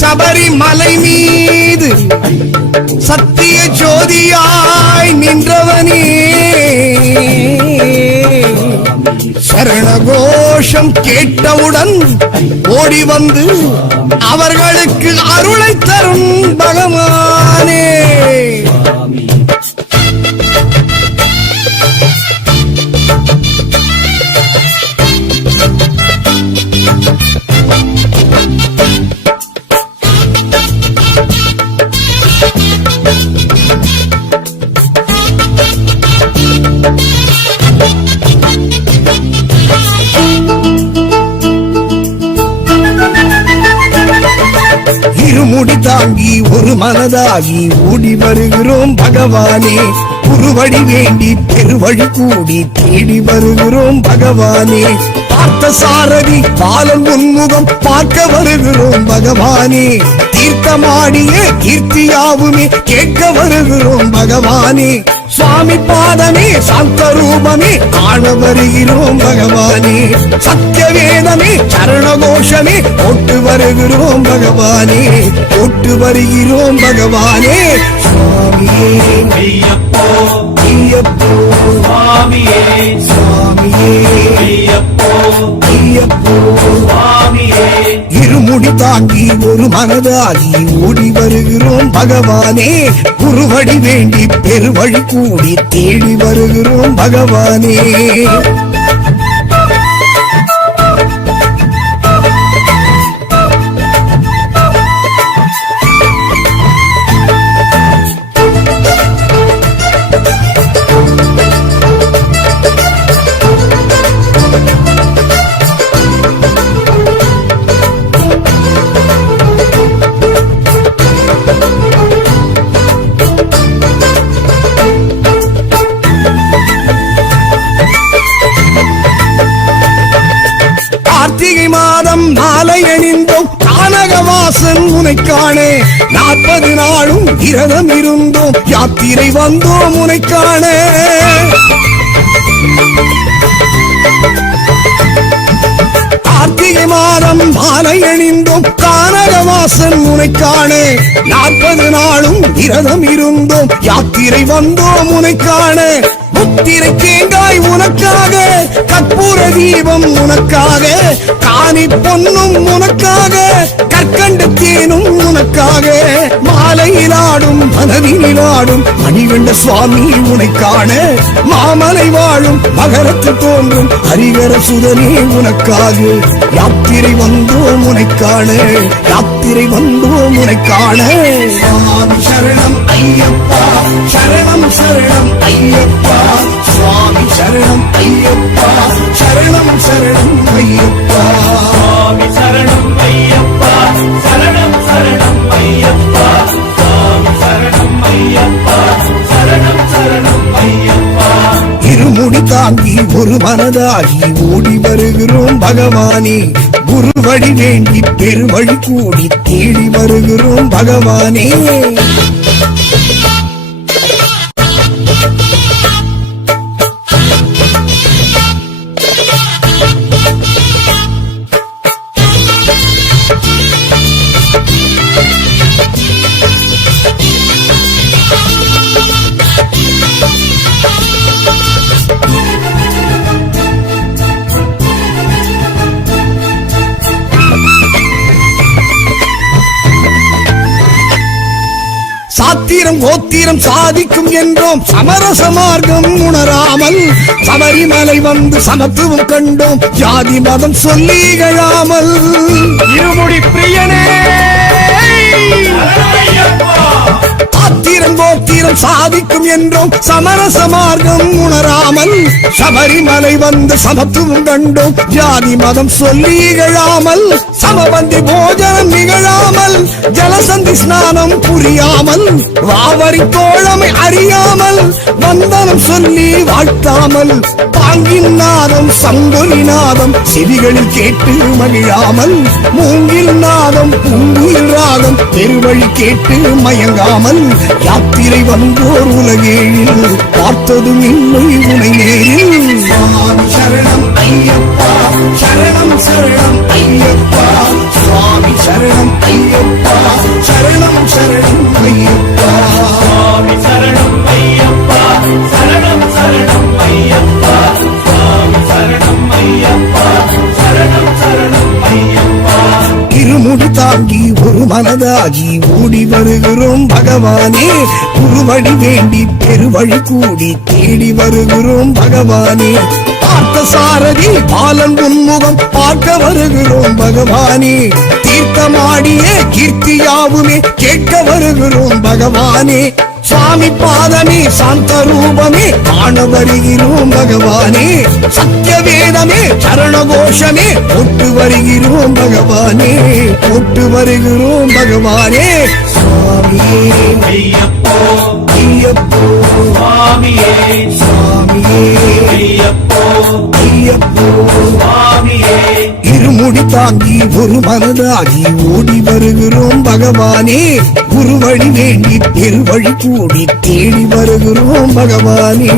சபரிமலை மீது சத்திய ஜோதியாய் நின்றவனே. சரணகோஷம் கேட்டவுடன் ஓடி வந்து அவர்களுக்கு அருளை தரும் பகவானே. இருமுடி தாங்கி ஒரு மனதாகி ஓடி வருகிறோம் பகவானே. குருவடி வேண்டி பெருவழி கூடி தேடி வருகிறோம் பகவானே. பார்த்த சாரதி பாலம் உன்முகம் பார்க்க வருகிறோம் பகவானே. தீர்த்தமாடிய கீர்த்தியாவுமே கேட்க வருகிறோம் பகவானே. சுவாமி பாதமே சாந்த ரூபமே காண வருகிறோம் பகவானே. சத்திய வேதமே சரணகோஷமே போட்டு வருகிறோம் பகவானே. போட்டு வருகிறோம் பகவானே. சுவாமியே. ஐயப்போ. ஐயப்போ. சுவாமியே. சுவாமியே. ஐயப்போ. ஐயப்போ. இருமுடி தாங்கி ஒரு மனதாகி ஓடி வருகிறோம் பகவானே. குருவடி வேண்டி பெருவழி கூடி தேடி வருகிறோம் பகவானே. மாதம் மாலை அணிந்தோம். கானகவாசன் உனைக்கானே நாற்பது நாளும் இரதம் இருந்தோம். யாத்திரை வந்தோம் உனைக்கானே கார்த்திகை மாதம் மாலை அணிந்தோம். கானகவாசன் உனைக்கானே நாற்பது நாளும் இரதம் இருந்தோம். யாத்திரை வந்தோம் உனைக்கானே முத்திரை தேங்காய் உனக்காக கற்பூர தீபம் உனக்காக காணி பொன்னும் உனக்காக கற்கண்டு தேனும் உனக்காக மாலையிலாடும் மனதினிலாடும் மணிகண்ட சுவாமி உனை காண மாமலை வாழும் மகரத்து தோன்றும் ஹரிகர சுதனே உனக்காக. யாத்திரை வந்தோம் உனை காண யாத்திரை வந்தோம் உனை காண. சரணம் ஐயப்பா. ஐயப்பா. சரணம் சரணம் ஐயப்பா. சுவாமி சரணம் ஐயப்பா. சரணம் சரணம் ஐயப்பா. சுவாமி சரணம் ஐயப்பா. சரணம் சரணம் ஐயப்பா. இருமுடி தாங்கி ஒரு மனதாகி ஓடி வருகிறோம் பகவானே. குருவழி வேண்டி பெருவழி கூடி தேடி வருகிறோம் பகவானே. சாத்திரம் கோத்திரம் சாதிக்கும் என்றோம். சமரச மார்க்கம் உணராமல் சபரிமலை வந்து சமத்துவம் கண்டோம். ஜாதி மதம் சொல்லி இகழாமல் இருமுடி பிரியன் ஆத்திரம் சாதிக்கும் என்றோம் சமரச மார்க்கம் உணராமல் சபரிமலை வந்து சமத்துவம் கண்டோம் ஜாதி மதம் சொல்லி இகழாமல் சமபந்தி போஜனம் நிகழாமல் ஜலசந்தி ஸ்நானம் புரியாமல் வாவரி தோழமை அறியாமல் வந்தனம் சொல்லி வாழ்த்தாமல் பாங்கின் நாதம் சங்கொலி நாதம் செவிகளில் கேட்டு மகிழாமல் மூங்கில் நாதம் பூங்குயில் ராகம் பெருவழி கேட்டு மயங்காமல் யாத்திரை வந்தோர் உலகேழில் பார்த்ததும் இன்மை உனை நேரில். சரணம் ஐயப்பா. சரணம் சரணம் ஐயப்பா. சுவாமி சரணம் ஐயப்பா. சரணம் சரணம் ஐயப்பா. தாங்கி மனதாகி ஓடி வருகிறோம் பகவானே. குருவழி வேண்டி பெருவழி கூடி தேடி வருகிறோம் பகவானே. பார்த்த சாரதி பாலன் உன்முகம் பார்க்க வருகிறோம் பகவானே. தீர்த்தமாடிய கீர்த்தியாவுமே கேட்க வருகிறோம் பகவானே. சுவாமி பாதமே சாந்த ரூபமே காண வருகிறோம் பகவானே. சத்திய வேதமே சரண கோஷமே போட்டு வருகிறோம் பகவானே போட்டு வருகிறோம் பகவானே. சுவாமியே ஐயப்போ ஐயப்போ. சுவாமியே சுவாமியே ஐயப்போ ஐயப்போ. சுவாமியே. இருமுடி தாங்கி ஒரு மனதாகி ஓடி வருகிறோம் பகவானே. குருவழி வேண்டி பெருவழி கூடி தேடி வருகிறோம் பகவானே.